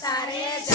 Parede.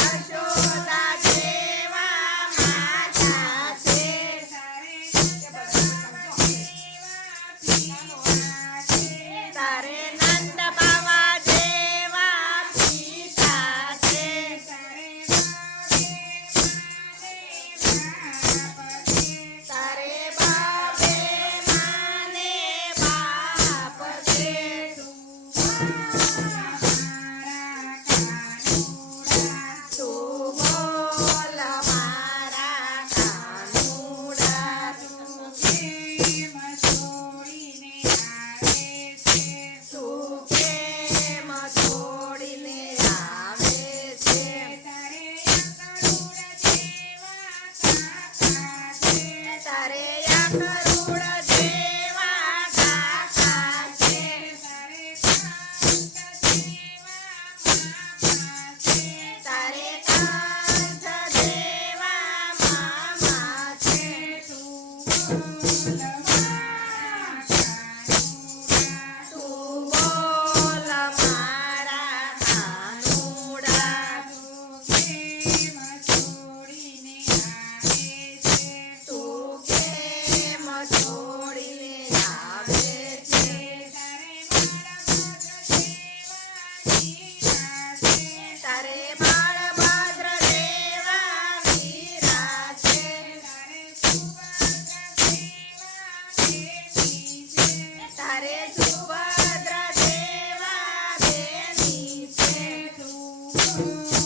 Peace.